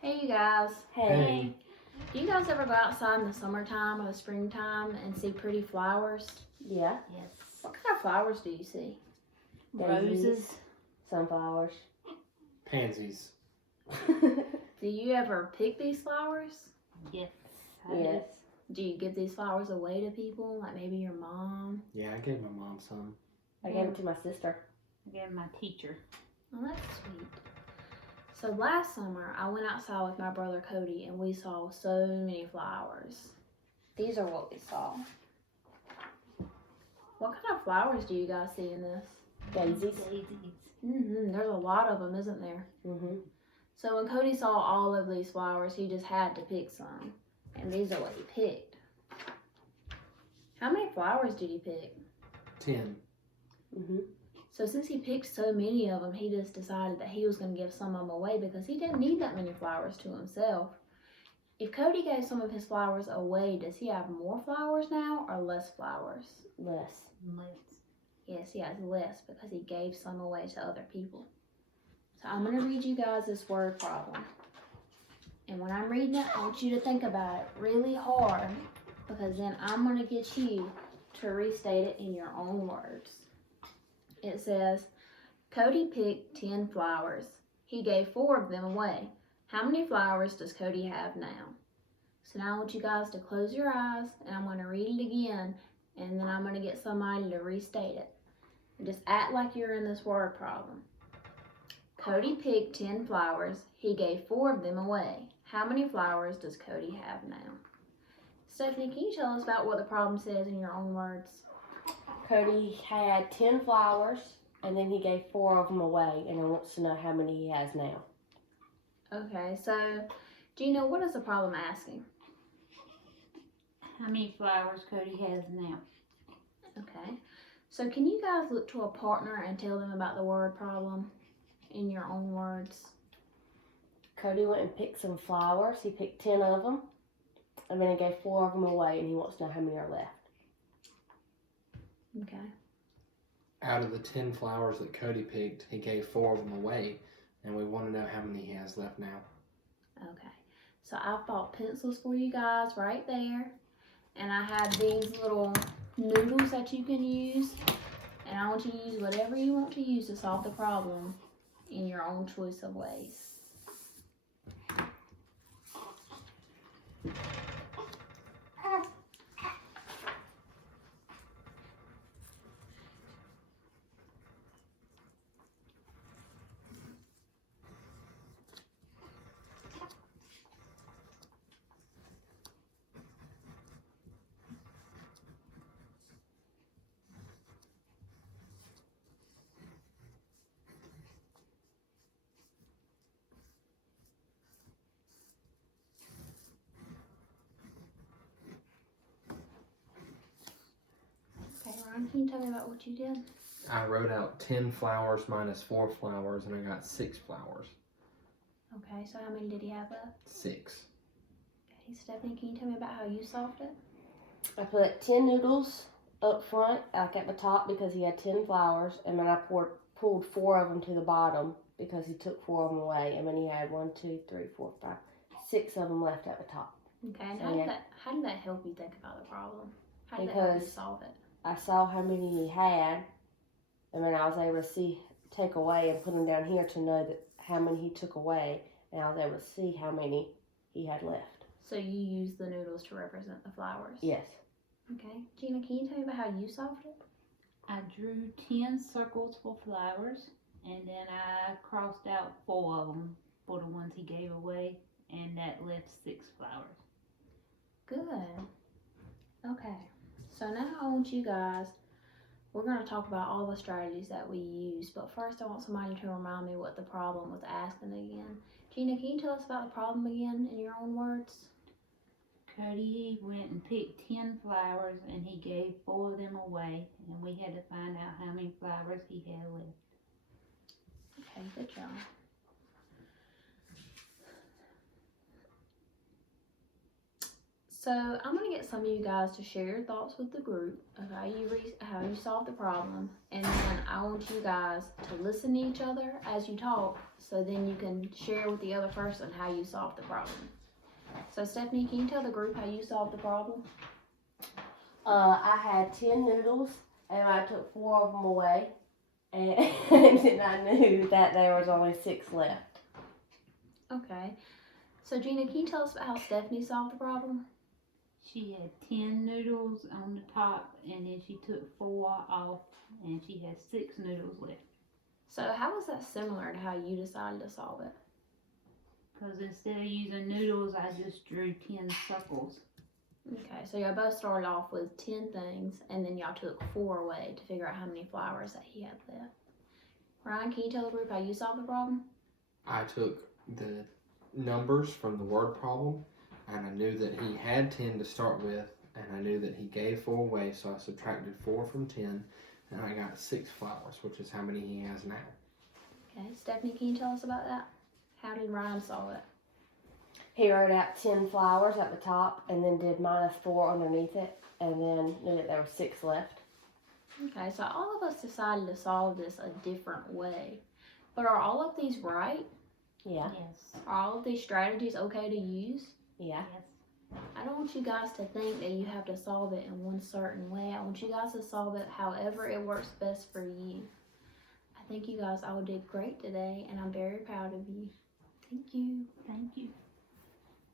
Hey you guys. Hey. Do you guys ever go outside in the summertime or the springtime and see pretty flowers? Yeah. Yes. What kind of flowers do you see? Daisies. Roses. Sunflowers. Pansies. Do you ever pick these flowers? Yes. Yes. Do you give these flowers away to people, like maybe your mom? Yeah, I gave my mom some. I gave it to my sister. I gave my teacher. Oh, that's sweet. So last summer, I went outside with my brother Cody and we saw so many flowers. These are what we saw. What kind of flowers do you guys see in this? Daisies. Daisies. There's a lot of them, isn't there? So when Cody saw all of these flowers, he just had to pick some. And these are what he picked. How many flowers did he pick? 10. So since he picked so many of them, he just decided that he was going to give some of them away because he didn't need that many flowers to himself. If Cody gave some of his flowers away, does he have more flowers now or less flowers? Less. Yes, he has less because he gave some away to other people. So I'm going to read you guys this word problem. And when I'm reading it, I want you to think about it really hard because then I'm going to get you to restate it in your own words. It says, Cody picked 10 flowers. He gave 4 of them away. How many flowers does Cody have now? So now I want you guys to close your eyes and I'm going to read it again and then I'm going to get somebody to restate it. And just act like you're in this word problem. Cody picked 10 flowers. He gave 4 of them away. How many flowers does Cody have now? Stephanie, can you tell us about what the problem says in your own words? Cody had 10 flowers, and then he gave 4 of them away, and he wants to know how many he has now. Okay, so Gina, what is the problem asking? How many flowers Cody has now? Okay, so can you guys look to a partner and tell them about the word problem in your own words? Cody went and picked some flowers. He picked 10 of them, and then he gave 4 of them away, and he wants to know how many are left. Okay. Out of the 10 flowers that Cody picked, he gave 4 of them away, and we want to know how many he has left now. Okay, so I bought pencils for you guys right there, and I have these little noodles that you can use, and I want you to use whatever you want to use to solve the problem in your own choice of ways. Okay, Ryan, can you tell me about what you did? I wrote out 10 flowers minus 4 flowers, and I got 6 flowers. Okay, so how many did he have left? 6. Okay, Stephanie, can you tell me about how you solved it? I put 10 noodles up front, like at the top, because he had 10 flowers, and then I pulled 4 of them to the bottom because he took 4 of them away, and then he had 1, 2, 3, 4, 5, 6 of them left at the top. Okay, and So, how did that help you think about the problem? How did that help you Because solve it? I saw how many he had, and then I was able to take away and put them down here to know that how many he took away, and I was able to see how many he had left. So you used the noodles to represent the flowers? Yes. Okay. Gina, can you tell me about how you solved it? I drew 10 circles for flowers, and then I crossed out 4 of them for the ones he gave away, and that left 6 flowers. Good. Okay. So now I want you guys, we're going to talk about all the strategies that we use, but first I want somebody to remind me what the problem was asking again. Gina, can you tell us about the problem again in your own words? Cody went and picked 10 flowers, and he gave 4 of them away, and we had to find out how many flowers he had left. Okay, good job. So I'm gonna get some of you guys to share your thoughts with the group of how you solve the problem, and then I want you guys to listen to each other as you talk, so then you can share with the other person how you solved the problem. So Stephanie, can you tell the group how you solved the problem? I had 10 noodles, and I took 4 of them away, and then I knew that there was only 6 left. Okay. So Gina, can you tell us about how Stephanie solved the problem? She had 10 noodles on the top, and then she took 4 off, and she had 6 noodles left. So how was that similar to how you decided to solve it? Because instead of using noodles, I just drew 10 circles. Okay, so y'all both started off with 10 things, and then y'all took 4 away to figure out how many flowers that he had left. Ryan, can you tell the group how you solved the problem? I took the numbers from the word problem, and I knew that he had 10 to start with, and I knew that he gave 4 away, so I subtracted 4 from 10, and I got 6 flowers, which is how many he has now. Okay, Stephanie, can you tell us about that? How did Ryan solve it? He wrote out 10 flowers at the top, and then did -4 underneath it, and then knew that there were 6 left. Okay, so all of us decided to solve this a different way. But are all of these right? Yeah. Yes. Are all of these strategies okay to use? Yeah. Yes. I don't want you guys to think that you have to solve it in one certain way. I want you guys to solve it however it works best for you. I think you guys all did great today, and I'm very proud of you. Thank you. Thank you.